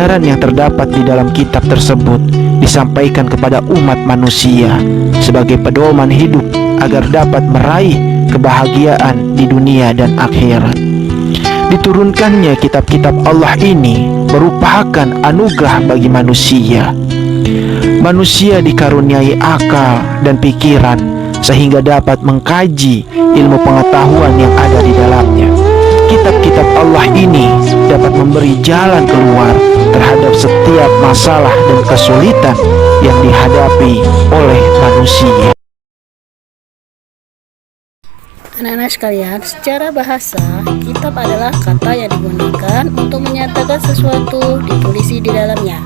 ajaran yang terdapat di dalam kitab tersebut disampaikan kepada umat manusia sebagai pedoman hidup agar dapat meraih kebahagiaan di dunia dan akhirat. Diturunkannya kitab-kitab Allah ini merupakan anugerah bagi manusia. Manusia dikaruniai akal dan pikiran sehingga dapat mengkaji ilmu pengetahuan yang ada di dalamnya. Kitab-kitab Allah ini dapat memberi jalan keluar terhadap setiap masalah dan kesulitan yang dihadapi oleh manusia. Anak-anak sekalian, secara bahasa, kitab adalah kata yang digunakan untuk menyatakan sesuatu ditulisi di dalamnya.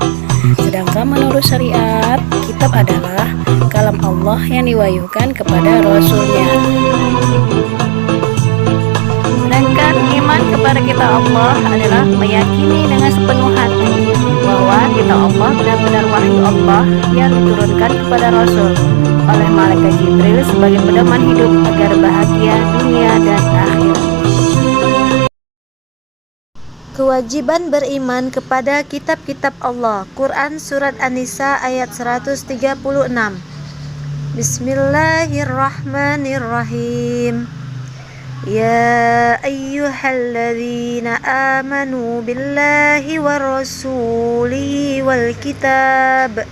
Sedangkan menurut syariat, kitab adalah kalam Allah yang diwahyukan kepada Rasulnya. Sedangkan iman kepada kitab Allah adalah meyakini dengan sepenuh hati bahwa kitab Allah benar-benar wahyu Allah yang diturunkan kepada Rasul oleh malaikat Jibril sebagai pedoman hidup agar bahagia dunia dan akhirat. Kewajiban beriman kepada kitab-kitab Allah. Quran Surat An-Nisa ayat 136. Bismillahirrahmanirrahim. Ya ayyuhalladzina amanu billahi wa rasulihi wal kitab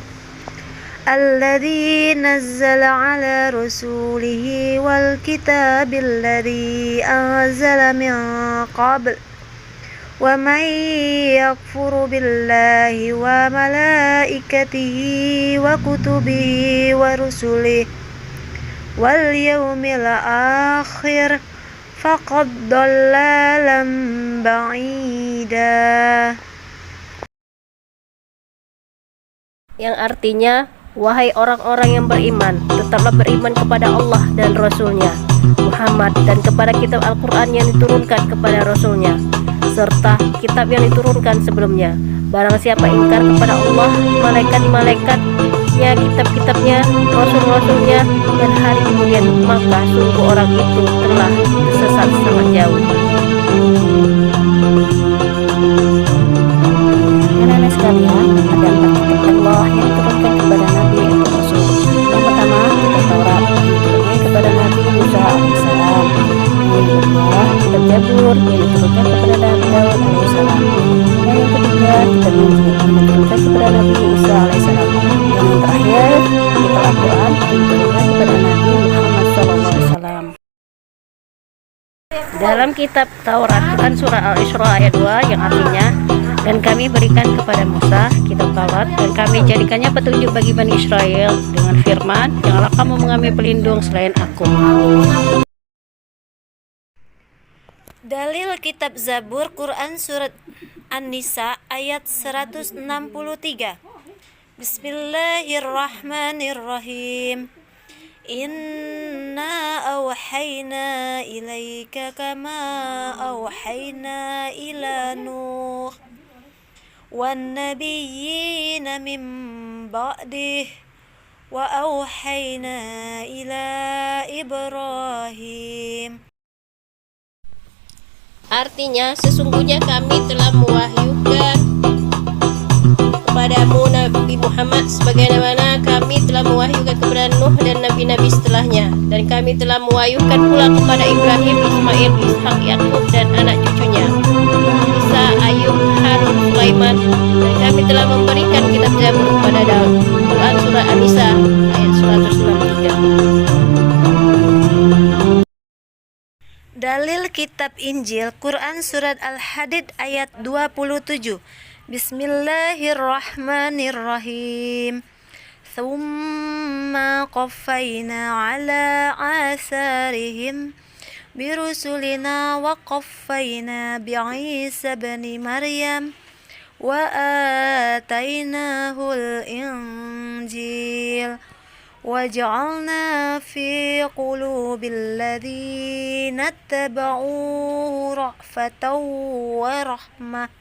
alladzi nazzala ala rasulihi wal kitabil ladzi anzala min qabl wa man yakfur billahi wa malaikatihi wa kutubihi wa rusulihi wal yawmil akhir faqad dhallalan ba'ida. Yang artinya, wahai orang-orang yang beriman, tetaplah beriman kepada Allah dan Rasul-Nya Muhammad dan kepada kitab Al-Quran yang diturunkan kepada Rasul-Nya serta kitab yang diturunkan sebelumnya. Barang siapa ingkar kepada Allah, malaikat-malaikatnya, kitab-kitabnya, Rasul-Rasulnya dan hari kemudian, maka sungguh orang itu telah sesat sangat jauh. Anak-anak sekalian, ada 4 kitab Allah yang diturunkan kepada Nabi atau Rasul. Yang pertama, kitab Taurat diturunkan kepada Nabi Musa alaihissalam. Yang kedua, kitab Zabur yang diturunkan kepada Nabi Daud alaihissalam. Dan yang ketiga, kitab Injil yang diturunkan kepada Nabi Isa alaihissalam. Dan yang terakhir, kitab Al-Quran yang diturunkan kepada Nabi Muhammad SAW. Dalam kitab Taurat, Quran surah Al-Isra ayat 2 yang artinya, dan kami berikan kepada Musa kitab Taurat dan kami jadikannya petunjuk bagi Bani Israel dengan firman, janganlah kamu mengambil pelindung selain aku. Dalil kitab Zabur. Quran Surat An-Nisa ayat 163. Bismillahirrahmanirrahim. Inna awhayna ilaika kama awhayna ila Nuh wan nabiyyina min ba'dih wa awhayna ila Ibrahim. Artinya, sesungguhnya kami telah mewahyukan kepadamu Nabi Muhammad sebagaimana kami telah mewahyukan kepada Nuh dan nabi-nabi setelahnya, dan kami telah mewahyukan pula kepada Ibrahim, Ismail, Ishak, Yakub dan anak cucunya, Isa, Ayub, Harun, Sulaiman, dan kami telah memberikan kitab Zabur kepada Daud. Quran surah An-Nisa ayat 163. Dalil kitab Injil. Quran Surat Al-Hadid ayat 27. Bismillahirrahmanirrahim. Thumma qaffayna ala asarihim birusulina wa qaffayna bi'isa bani Maryam wa atainahul injil wa ja'alna fi qulubil ladzina ittaba'uhu ra'fatan wa rahmah.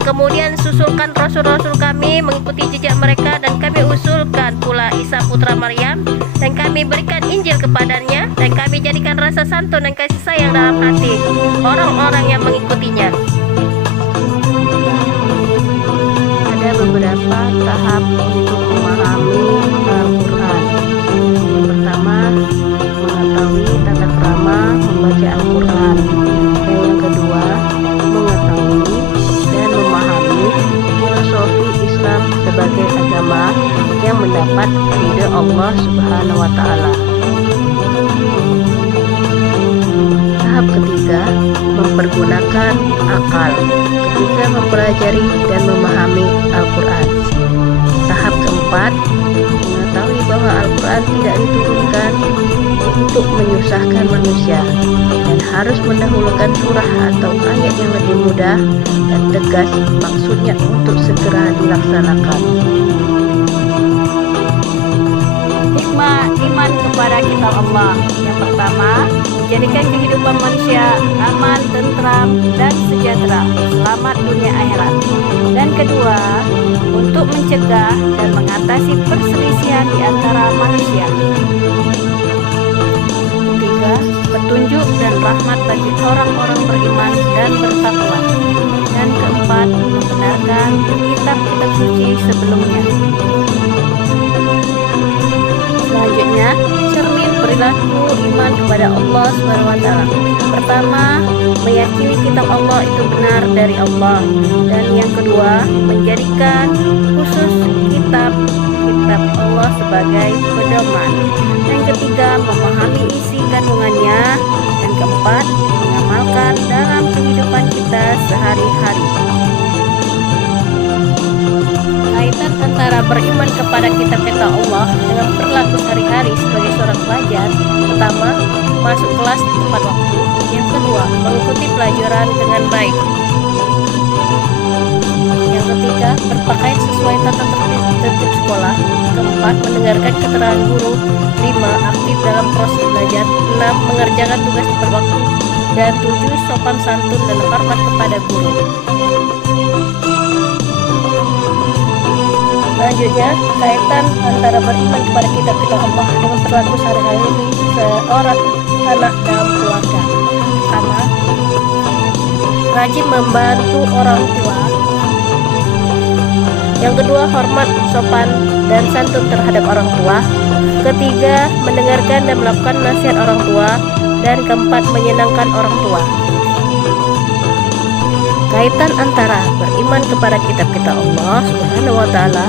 Kemudian susulkan rasul-rasul kami mengikuti jejak mereka, dan kami usulkan pula Isa putra Maryam, dan kami berikan Injil kepadanya, dan kami jadikan rasa santun dan kasih sayang dalam hati orang-orang yang mengikutinya. tahap untuk memahami Al-Quran. Yang pertama, mengetahui tata krama membaca Al-Quran. Dan yang kedua, mengetahui dan memahami filosofi Islam sebagai agama yang mendapat ridha Allah Subhanahu wa Ta'ala. Tahap ketiga, mempergunakan akal ketika mempelajari dan memahami Al-Quran. Tahap keempat, mengetahui bahwa Al-Quran tidak diturunkan untuk menyusahkan manusia dan harus mendahulukan surah atau ayat yang lebih mudah dan tegas, maksudnya untuk segera dilaksanakan. Hikmah iman kepada kitab Allah. Yang pertama, menjadikan kehidupan manusia aman, tentram, dan sejahtera, selamat dunia akhirat. Dan kedua, untuk mencegah dan mengatasi perselisihan di antara manusia. Ketiga, petunjuk dan rahmat bagi orang-orang beriman dan bertakwa. Dan keempat, membenarkan kitab-kitab suci sebelumnya. Selanjutnya, cermin perilaku iman kepada Allah SWT. Pertama, meyakini kitab Allah itu benar dari Allah. Dan yang kedua, menjadikan khusus kitab Allah sebagai pedoman. Yang ketiga, memahami isi kandungannya. Dan keempat, mengamalkan dalam kehidupan kita sehari-hari. Kaitan antara beriman kepada kitab-kitab Allah dengan perilaku sehari-hari sebagai seorang pelajar. Pertama, masuk kelas tepat waktu. Yang kedua, mengikuti pelajaran dengan baik. Yang ketiga, berpakaian sesuai tata tertib sekolah. Keempat, mendengarkan keterangan guru. 5, aktif dalam proses belajar. 6, mengerjakan tugas tepat waktu. Dan 7, sopan santun dan hormat kepada guru. Selanjutnya, kaitan antara beriman kepada kitab-kitab Allah dengan perilaku sehari-hari seorang anak dalam keluarga. Pertama, rajin membantu orang tua. Yang kedua, hormat, sopan, dan santun terhadap orang tua. Ketiga, mendengarkan dan melakukan nasihat orang tua. Dan keempat, menyenangkan orang tua. Kaitan antara beriman kepada kitab-kitab Allah Subhanahu wa Ta'ala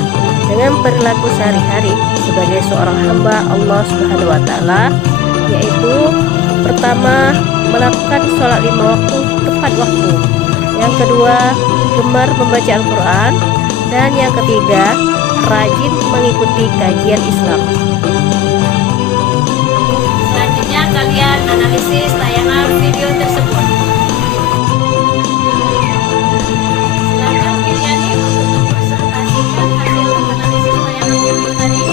dengan perilaku sehari-hari sebagai seorang hamba Allah Subhanahu wa Ta'ala, yaitu pertama, melakukan sholat 5 waktu tepat waktu. Yang kedua, gemar membaca Al-Quran. Dan yang ketiga, rajin mengikuti kajian Islam. Selanjutnya, kalian analisis tayangan video tersebut. Silakan Viviani untuk mempresentasikan hasil analisis tayangan video tadi.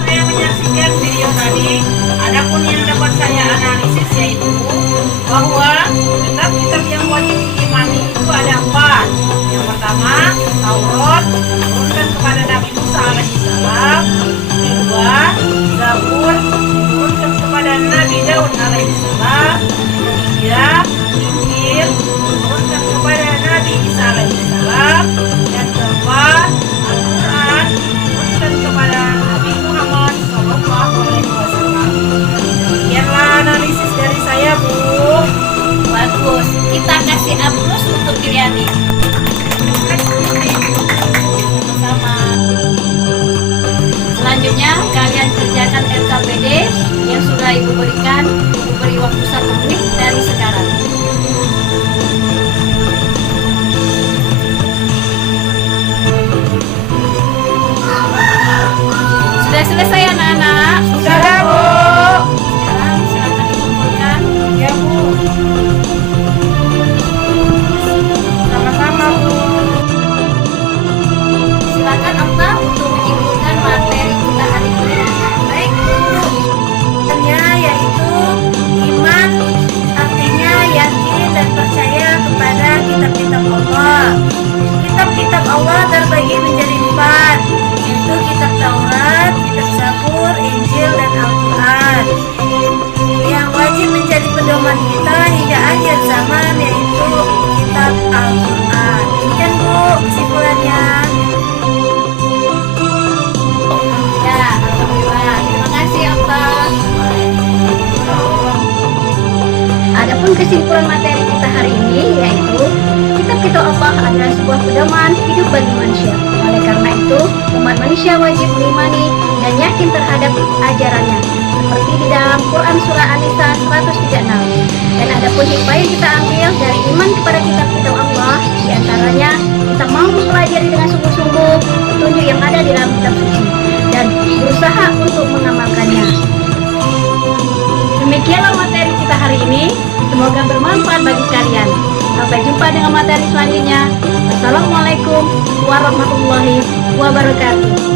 Saya menyaksikan video tadi, adapun yang dapat saya analisis yaitu bahwa kitab-kitab yang wajib diimani itu ada 4. Yang pertama, Taurat diturunkan kepada Nabi Musa alaihissalam. Kedua, Zabur diturunkan kepada Nabi Daud Adapun kesimpulan materi kita hari ini yaitu kitab Allah adalah sebuah pedoman hidup bagi manusia. Oleh karena itu, umat manusia wajib mengimani dan yakin terhadap ajarannya, seperti di dalam Quran Surah An-Nisa 136. Dan adapun hikmah yang kita ambil dari iman kepada kitab Allah, diantaranya kita mau mempelajari dengan sungguh-sungguh petunjuk yang ada di dalam kitab suci dan berusaha untuk mengamalkannya. Demikianlah materi kita hari ini. Semoga bermanfaat bagi kalian. Sampai jumpa dengan materi selanjutnya. Wassalamualaikum warahmatullahi wabarakatuh.